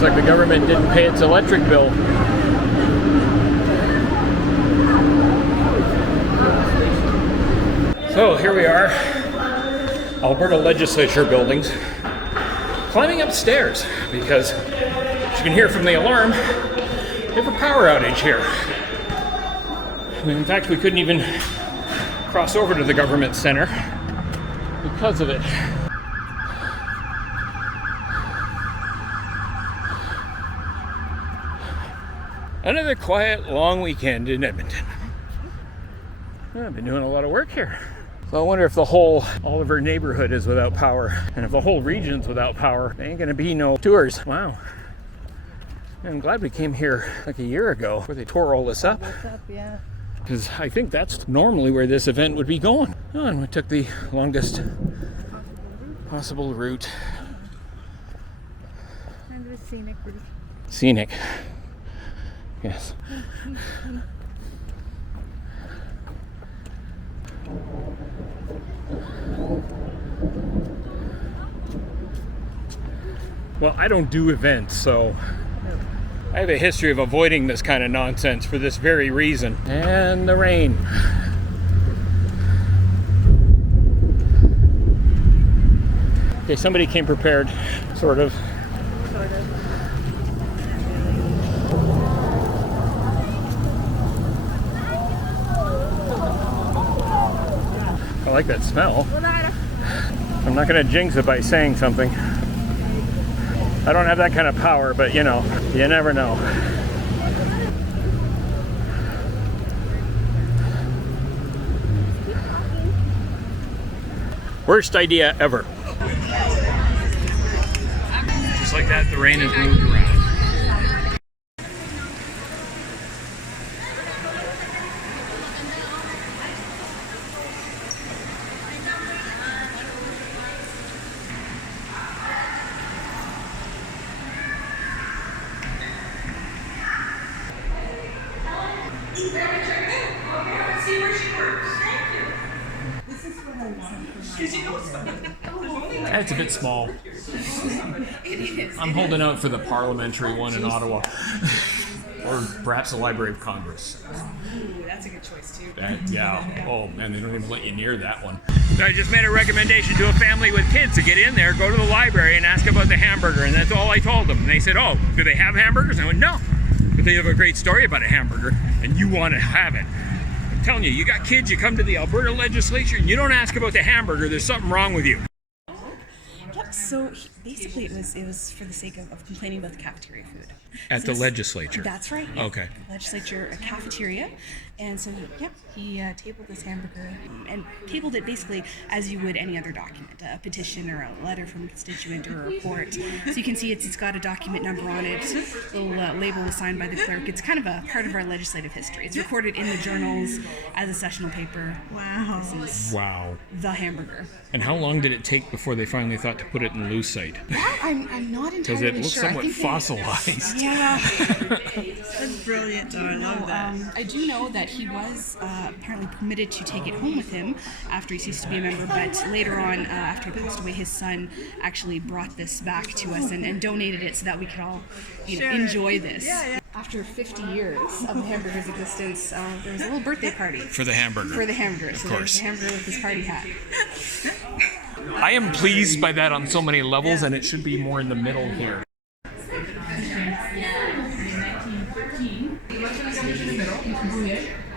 Looks like the government didn't pay its electric bill. So here we are, Alberta Legislature buildings. Climbing upstairs because, as you can hear from the alarm, we have a power outage here. In fact, we couldn't even cross over to the government center because of it. Another quiet, long weekend in Edmonton. I've been doing a lot of work here. So I wonder if the whole Oliver neighborhood is without power. And if the whole region's without power, there ain't gonna be no tours. Wow. I'm glad we came here like a year ago where they tore all this up. Yeah. Because I think that's normally where this event would be going. Oh, and we took the longest possible route. And the scenic route. Scenic. Yes. Well, I don't do events, so I have a history of avoiding this kind of nonsense for this very reason. And the rain. Okay, somebody came prepared, sort of. I like that smell. I'm not going to jinx it by saying something. I don't have that kind of power, but you know, you never know. Worst idea ever. Just like that, the rain has moved around. That's a bit small. I'm holding out for the parliamentary one in Ottawa. Or perhaps the Library of Congress. Ooh, that's a good choice too. Yeah. Oh man, they don't even let you near that one. So I just made a recommendation to a family with kids to get in there, go to the library and ask about the hamburger, and that's all I told them. And they said, oh, do they have hamburgers? And I went, no. But they have a great story about a hamburger, and you want to have it. I'm telling you, you got kids, you come to the Alberta Legislature, and you don't ask about the hamburger, there's something wrong with you. Yep. So basically, it was for the sake of complaining about the cafeteria food. At the legislature? That's right. Yeah. Okay. Legislature, a cafeteria. And so, yep, he tabled this hamburger and tabled it basically as you would any other document, a petition or a letter from a constituent or a report. So you can see it's got a document number on it, a little label is signed by the clerk. It's kind of a part of our legislative history. It's recorded in the journals as a sessional paper. Wow. This is the hamburger. And how long did it take before they finally thought to put it in lucite? Well, I'm not entirely sure. Because it looks somewhat fossilized. Yeah. That's brilliant. Oh, I love that. I do know that he was apparently permitted to take it home with him after he ceased to be a member, but later on, after he passed away, his son actually brought this back to us and donated it so that we could all enjoy this. Yeah. After 50 years of the hamburger's existence, there was a little birthday party. For the hamburger. For the hamburger. Of so course. The hamburger with his party hat. I am pleased by that on so many levels, and it should be more in the middle here.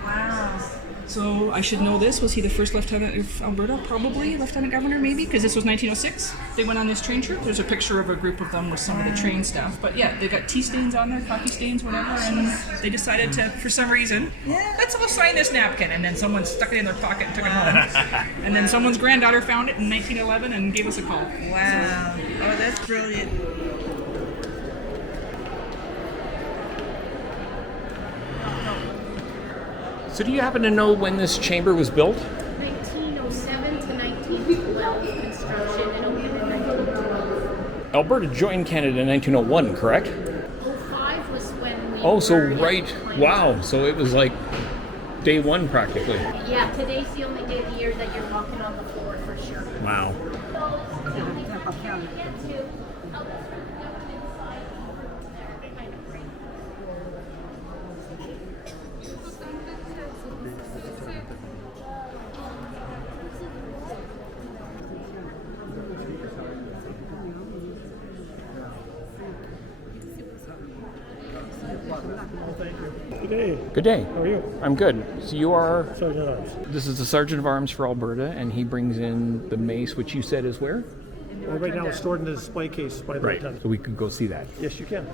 Wow. So I should know this. Was he the first lieutenant of Alberta? Probably lieutenant governor, maybe, because this was 1906. They went on this train trip. There's a picture of a group of them with some of the train stuff. But yeah, they got tea stains on there, coffee stains, whatever, and they decided to, for some reason, let's all sign this napkin. And then someone stuck it in their pocket and took it home. And then someone's granddaughter found it in 1911 and gave us a call. Wow. Oh, that's brilliant. So do you happen to know when this chamber was built? 1907 to 1912 construction, and only in 1912. Alberta joined Canada in 1901, correct? 05 was when we Oh, so were, right. Wow. So it was like day one practically. Yeah, today's the only day of the year that you're walking on the floor for sure. Wow. Good day. Good day. How are you? I'm good. So you are... Sergeant at Arms. This is the Sergeant of Arms for Alberta, and he brings in the mace, which you said is where? Well, right now it's stored in the display case by the lieutenant. So we could go see that. Yes, you can.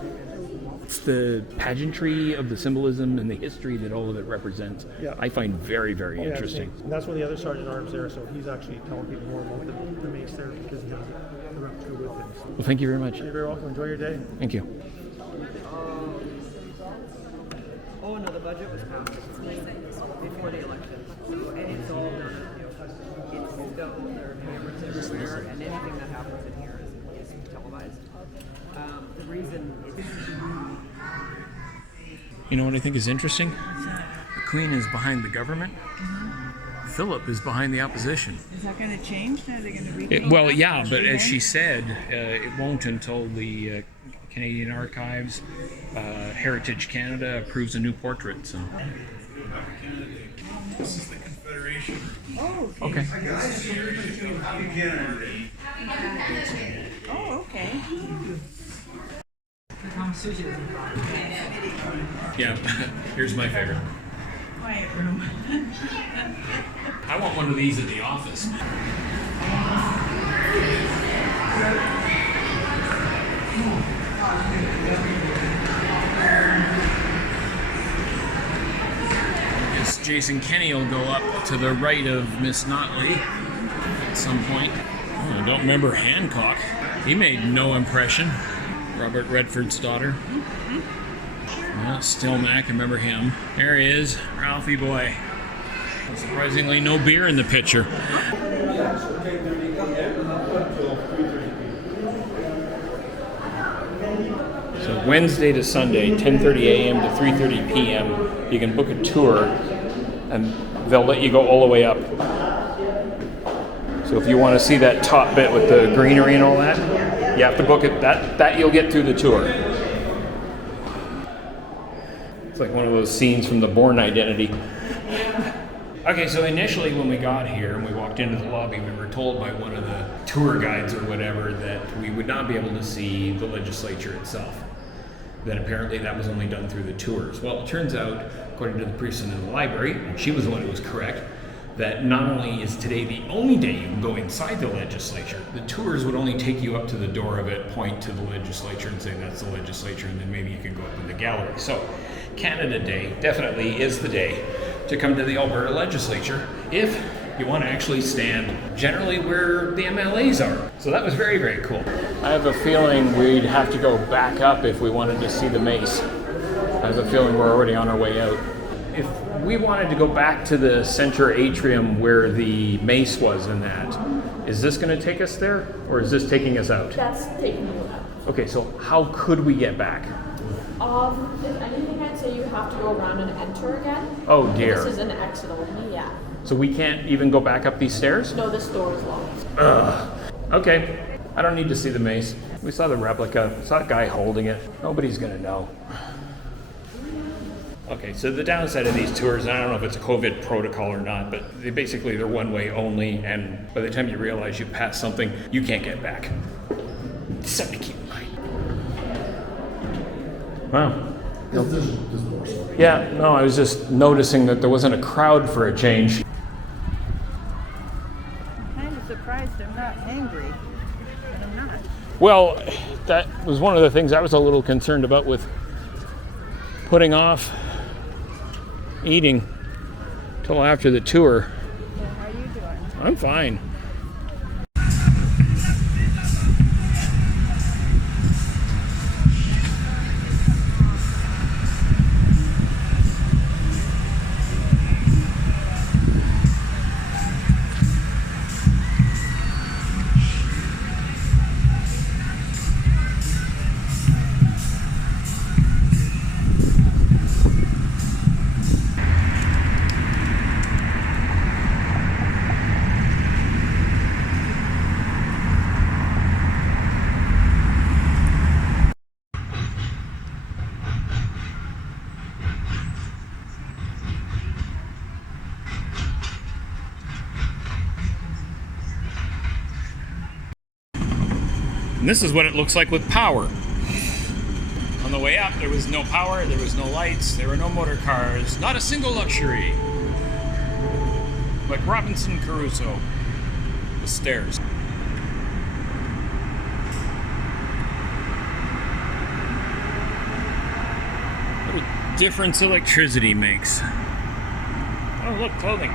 It's the pageantry of the symbolism and the history that all of it represents. Yeah. I find very, very Yeah, interesting. and that's one of the other Sergeant at Arms there, so he's actually telling people more about the mace there because he has the replica with him. So Well, thank you very much. you're very welcome. Enjoy your day. Thank you. Oh no, the budget was passed before the election, so, and it's all done. It's still there are cameras everywhere, and anything that happens in here is televised. The reason is You know what I think is interesting? The Queen is behind the government. Philip is behind the opposition. Is that going to change? Are they going to repeat? Well, yeah, but as she said, it won't until the Canadian Archives, Heritage Canada approves a new portrait. So. This is the Confederation. Oh, Okay. oh, okay. Yeah, here's my favorite. Quiet room. I want one of these at the office. Yes, Jason Kenney will go up to the right of Miss Notley at some point. Oh, I don't remember Hancock. He made no impression. Robert Redford's daughter. Well, Still Mac, I remember him. There he is, Ralphie boy. Surprisingly, no beer in the pitcher. So Wednesday to Sunday, 10:30 a.m. to 3:30 p.m. You can book a tour, and they'll let you go all the way up. So if you want to see that top bit with the greenery and all that, you have to book it. That you'll get through the tour. It's like one of those scenes from The Bourne Identity. Okay, so initially when we got here and we walked into the lobby, we were told by one of the tour guides or whatever that we would not be able to see the legislature itself. That apparently that was only done through the tours. Well, it turns out, according to the person in the library, and she was the one who was correct, that not only is today the only day you can go inside the legislature, the tours would only take you up to the door of it, point to the legislature and say that's the legislature, and then maybe you can go up to the gallery. So Canada Day definitely is the day to come to the Alberta legislature if you want to actually stand generally where the MLAs are. So that was very, very cool. I have a feeling we'd have to go back up if we wanted to see the mace. I have a feeling we're already on our way out. If we wanted to go back to the center atrium where the mace was and that, is this going to take us there or is this taking us out? That's taking you out. Okay, so how could we get back? If anything, I'd say you have to go around and enter again. Oh dear. This is an exit only, yeah. So we can't even go back up these stairs? No, this door is locked. Okay, I don't need to see the mace. We saw the replica, saw a guy holding it. Nobody's gonna know. Okay, so the downside of these tours, and I don't know if it's a COVID protocol or not, but they're one way only, and by the time you realize you've passed something, you can't get back. Something to keep in mind. Wow. Yeah, no, I was just noticing that there wasn't a crowd for a change. I'm kind of surprised I'm not angry, but I'm not. Well, that was one of the things I was a little concerned about with putting off eating till after the tour. So how are you doing? I'm fine. And this is what it looks like with power. On the way up, there was no power, there was no lights, there were no motor cars, not a single luxury. Like Robinson Crusoe. The stairs. What a difference electricity makes. Oh, look, clothing.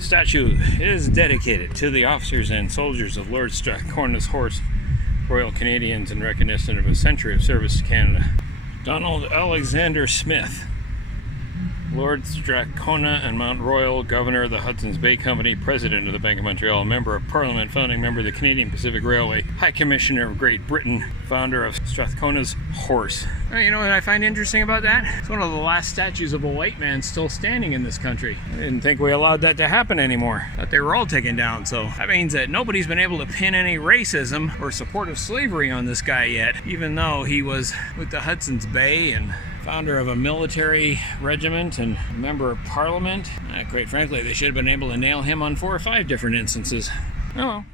Statue is dedicated to the officers and soldiers of Lord Strathcona's Horse, Royal Canadians, in recognition of a century of service to Canada. Donald Alexander Smith, Lord Strathcona and Mount Royal, Governor of the Hudson's Bay Company, President of the Bank of Montreal, Member of Parliament, founding member of the Canadian Pacific Railway, High Commissioner of Great Britain, founder of Strathcona's Horse. You know what I find interesting about that? It's one of the last statues of a white man still standing in this country. I didn't think we allowed that to happen anymore. Thought they were all taken down, so that means that nobody's been able to pin any racism or support of slavery on this guy yet, even though he was with the Hudson's Bay and founder of a military regiment and member of Parliament. Quite frankly, they should have been able to nail him on 4 or 5 different instances. Oh well.